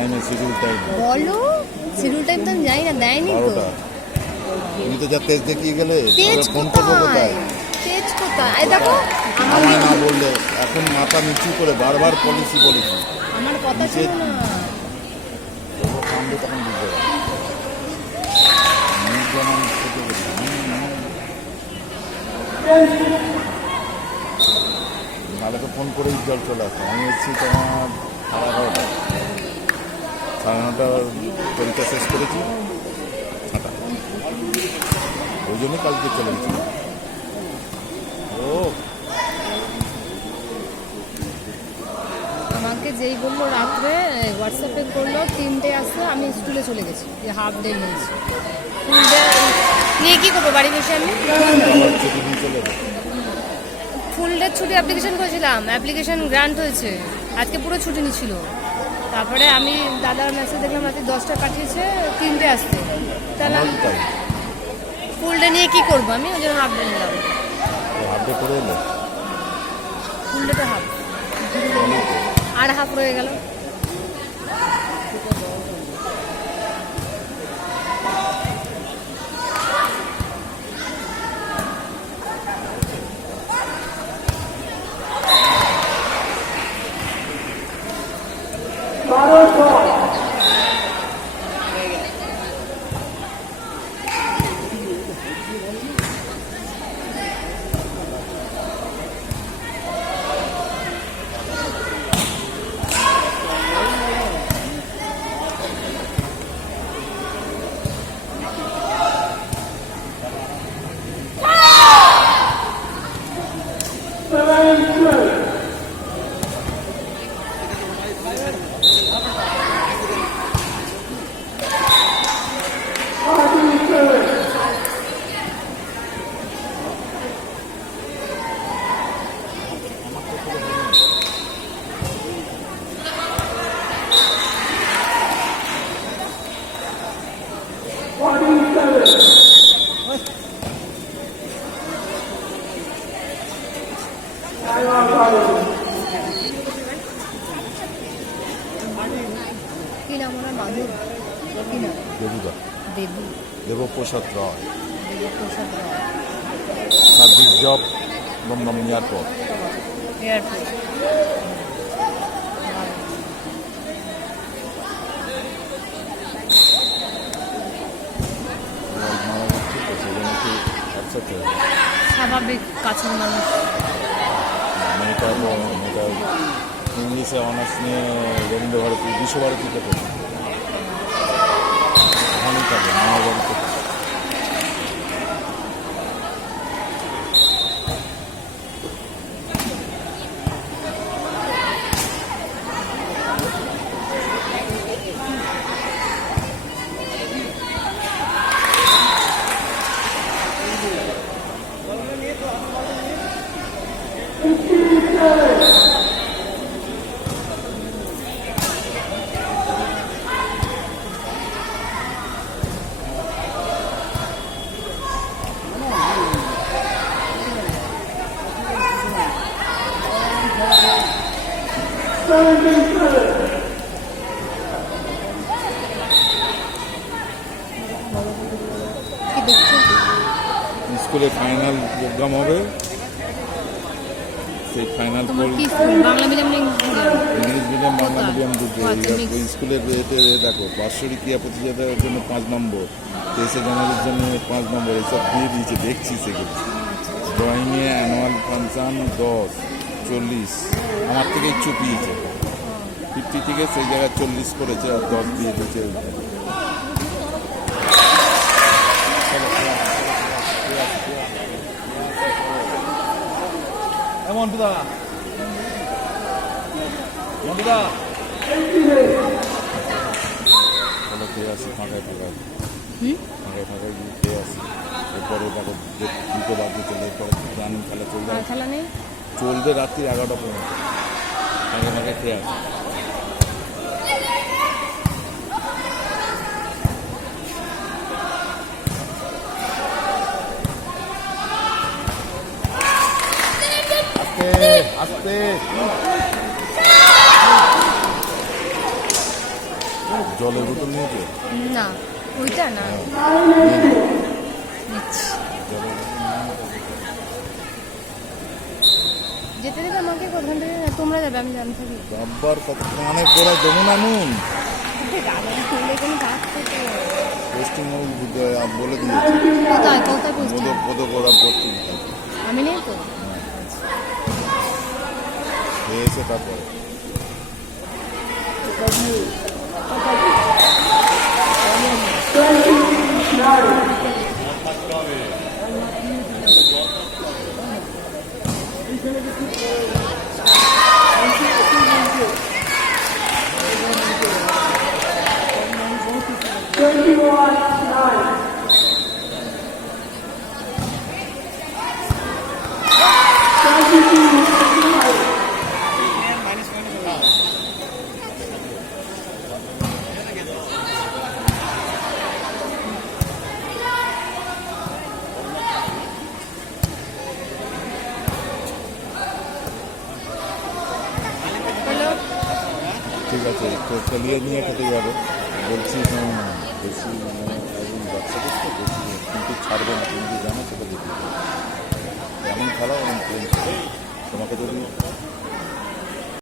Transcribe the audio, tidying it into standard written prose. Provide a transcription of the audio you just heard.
টাইমে schedule time বলো, schedule time তো আমি জানি না, দেয়নি তো। 12টা। তুমি তো যা তেজ দেখিয়ে গেলে, তেজ ফোন করবো কোথায়? তেজ কোথায়? এই দেখো আমায় না বললে, এখন মাথা নিচু করে বারবার পলিসি বলেছি। আমার কথা শোনো না। কামড়ে তখন বুঝতে পারবে। যেমন খেতে বলি, নাহলে তো ফোন করেই জল চলে আসে। আমি এসেছি তোমার 11:30, 9:30 পরীক্ষা শেষ করেছি 6টা, ওই জন্যই কালকে চলে গেছি। ও আমাকে যেই বললো রাত্রে হোয়াটসঅ্যাপে করলো 3টে আসছে, আমি স্কুলে চলে গেছি, যে হাফ ডে নিয়েছি। ফুল ডে নিয়ে কী করবো বাড়ি বসে আমি? ছুটি নিয়ে চলে যাবে। ফুল ডে ছুটি অ্যাপ্লিকেশন করেছিলাম, অ্যাপ্লিকেশন গ্রান্ট হয়েছে, আজকে পুরো ছুটি নিচ্ছিল। তারপরে আমি দাদার মেসেজ দেখলাম রাতে 10টা পাঠিয়েছে, 3টে আসতে। তাহলে ফুল ডে নিয়ে কী করবো আমি? ওই জন্য হাফ ডে নিলাম। হাফ ডে করে এলো, ফুল ডেটা হাফ, আর হাফ রয়ে গেল। কি নাম ওনার? মাধুর কি নাম? দেবুদা, Debu, Debprasad Roy, Debprasad Ray. Service job Dum Dum airport. Airport. স্বাভাবিক কাছের মানুষ। মেয়েটা ইংলিশে অনার্স নিয়ে রবীন্দ্রভারতী বিশ্বভারতীতে পড়ে, ওখানেই থাকে মামার বাড়িতে। কি দেখছো? স্কুলে ফাইনাল প্রোগ্রাম হবে, সেই ফাইনাল তোমার কি স্কুল? বাংলা মিডিয়াম না English medium? English medium Bangla medium দুটো। আচ্ছা, ওই স্কুলের এতে দেখো, বাৎসরিক ক্রিয়া প্রতিযোগিতার জন্য 5 নম্বর, 23শে জানুয়ারির জন্য 5 নম্বর, এসব দিয়ে দিয়েছে, দেখছি সেগুলো। ড্রয়িংয়ে অ্যানুয়াল ফাংশান 10, 40 আমার থেকেই চুপিয়েছে, 50 থেকে সেই জায়গায় 40 করেছে, আর 10 দিয়ে দিয়েছে। মন্টুদা, মন্টুদা চলো খেয়ে আসি, ফাঁকায় ফাঁকায় ফাঁকায় ফাঁকায় গিয়ে খেয়ে আসি। এরপরে দেখো 2টো বাজে চলে, এরপরে রানিং খেলা চলবে, খেলা নেই, চলবে রাত্রি 11টা পর্যন্ত। ফাঁকায় ফাঁকায় খেয়ে আসি। আস্তে আস্তে জলের বোতল নিয়েছে? না ওইটা না, নিয়ে নে। নিচ্ছি। জলের বোতল নিয়ে নে, তারপর যেতে দেবে আমাকে, কোথান থেকে তোমরা যাবে, আমি জানি থাকি। বাবার কত অনেক বড় দেবো না নুন। এখানে থাকতে তো। পোস্টিং বলে দিয়েছে কোথায় কোথায় বুঝছি, পদক ওরা পোস্টিং থাকে। আমি নেই তো। খেয়ে এসে তারপরে হ্যালো, ঠিক আছে। তো চালিয়ে নিয়ে খেতে যাবে বলছি। বেশি বাচ্চাদের তো বেশি কিন্তু ছাড়বে না, তুমি কি জানো সেটা দেখি। যেমন খেলাও এমন প্লেন তোমাকে যদি